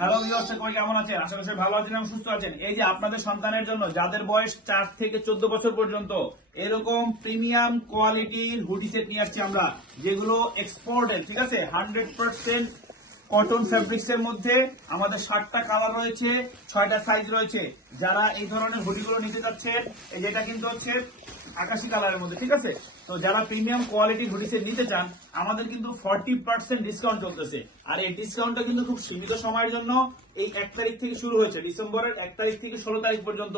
Hello viewers, সবাই কেমন আছেন? আশা করি সবাই ভালো আছেন এবং সুস্থ আছেন। এই যে আপনাদের সন্তানের জন্য যাদের বয়স 4 থেকে 14 বছর পর্যন্ত এরকম প্রিমিয়াম কোয়ালিটির হুডি সেট নিয়ে আসছি আমরা, যেগুলো এক্সপোর্টেড, ঠিক আছে, 100% কটন ফ্যাব্রিক্স এর মধ্যে। আমাদের 60টা কালার রয়েছে, 6টা সাইজ রয়েছে। যারা এই ধরনের হুডিগুলো নিতে চাচ্ছেন, এই যেটা কিন্তু হচ্ছে আকাশি কালারের মধ্যে, ঠিক আছে। তো যারা প্রিমিয়াম কোয়ালিটির হুডি সেট নিতে চান, আমাদের কিন্তু 40% ডিসকাউন্ট চলতেছে। আর এই ডিসকাউন্টটা কিন্তু খুব সীমিত সময়ের জন্য, এই 1 তারিখ থেকে শুরু হয়েছে, ডিসেম্বরের 1 তারিখ থেকে 16 তারিখ পর্যন্ত,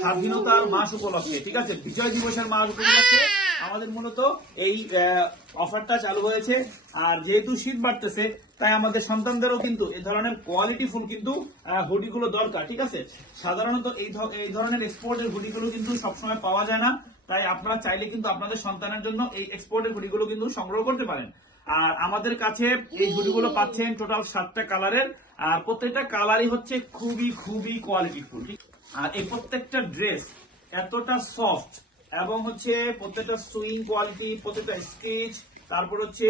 স্বাধীনতার মাস উপলক্ষে, ঠিক আছে, বিজয় দিবসের মাস উপলক্ষে আমাদের মূলত এই অফারটা চালু হয়েছে। আর যেহেতু শীত বাড়তেছে, তাই আমাদের সন্তানদেরও কিন্তু এই ধরনের কোয়ালিটি ফুল কিন্তু হুডিগুলো দরকার, ঠিক আছে। সাধারণত এই ধরনের এক্সপোর্টের হুডিগুলো কিন্তু সবসময় পাওয়া যায় না, তাই আপনারা চাইলে কিন্তু আপনাদের সন্তানের জন্য এই এক্সপোর্টের হুডিগুলো কিন্তু সংগ্রহ করতে পারেন। আর আমাদের কাছে এই হুডিগুলো পাচ্ছেন টোটাল 7টা কালারের, আর প্রত্যেকটা কালারই হচ্ছে খুবই খুবই কোয়ালিটিফুল। আর এই প্রত্যেকটা ড্রেস এতটা সফট এবং হচ্ছে প্রত্যেকটা সুইং কোয়ালিটি, প্রত্যেকটা স্টিচ, তারপর হচ্ছে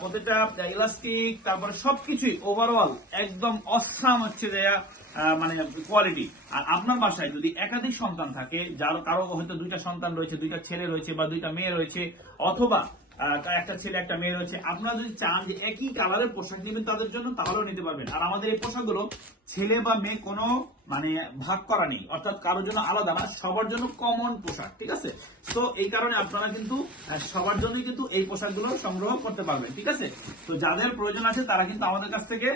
প্রত্যেকটা ইলাস্টিক, তারপরে সবকিছুই ওভারঅল একদম অসাম হচ্ছে যে মানে কোয়ালিটি। আর আপনার বাসায় যদি একাধিক সন্তান থাকে, যার কারো হয়তো 2টা সন্তান রয়েছে, 2টা ছেলে রয়েছে বা 2টা মেয়ে রয়েছে, অথবা একটা ছেলে একটা মেয়ে রয়েছে, আপনারা যদি চান যে একই কালারের পোশাক নেবেন তাদের জন্য, তাহলেও নিতে পারবেন। আর আমাদের এই পোশাকগুলো ছেলে বা মেয়ে কোনো মানে ভাগ করা নেই, অর্থাৎ কারোর জন্য আলাদা না, সবার জন্য কমন পোশাক, ঠিক আছে। তো এই কারণে আপনারা কিন্তু সবার জন্যই কিন্তু এই পোশাকগুলো সংগ্রহ করতে পারবেন, ঠিক আছে। তো যাদের প্রয়োজন আছে তারা কিন্তু আমাদের কাছ থেকে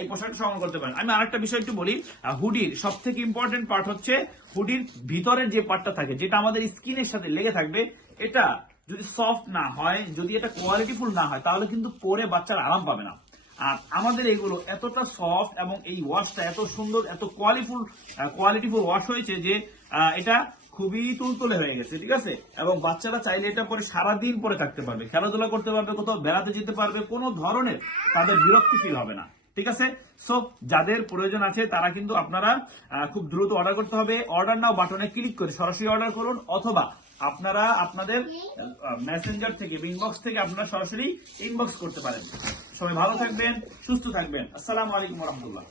এই পোশাকটা সংগ্রহ করতে পারেন। আমি আরেকটা বিষয় একটু বলি, হুডির সব থেকে ইম্পর্টেন্ট পার্ট হচ্ছে হুডির ভিতরের যে পার্টটা থাকে, যেটা আমাদের স্কিনের সাথে লেগে থাকবে, এটা যদি সফট না হয়, যদি এটা কোয়ালিটিফুল না হয়, তাহলে কিন্তু পরে বাচ্চারা আরাম পাবে না। আর আমাদের এগুলো এতটা সফট এবং এই ওয়াশটা এত সুন্দর, এত কোয়ালিটিফুল ওয়াশ হয়েছে যে এটা খুবই তুলতুলে হয়ে গেছে, ঠিক আছে। এবং বাচ্চারা চাইলে এটা পরে সারাদিন পরে থাকতে পারবে, খেলাধুলা করতে পারবে, কোথাও বেড়াতে যেতে পারবে, কোনো ধরনের তাদের বিরক্তি ফিল হবে না, ঠিক আছে। সো যাদের প্রয়োজন আছে তারা কিন্তু আপনারা খুব দ্রুত অর্ডার করতে হবে। অর্ডার নাও বাটনে ক্লিক করে সরাসরি অর্ডার করুন, অথবা আপনারা আপনাদের মেসেঞ্জার থেকে, ইনবক্স থেকে আপনারা সরাসরি ইনবক্স করতে পারেন। সবাই ভালো থাকবেন, সুস্থ থাকবেন। আসসালামু আলাইকুম ওয়া রাহমাতুল্লাহ।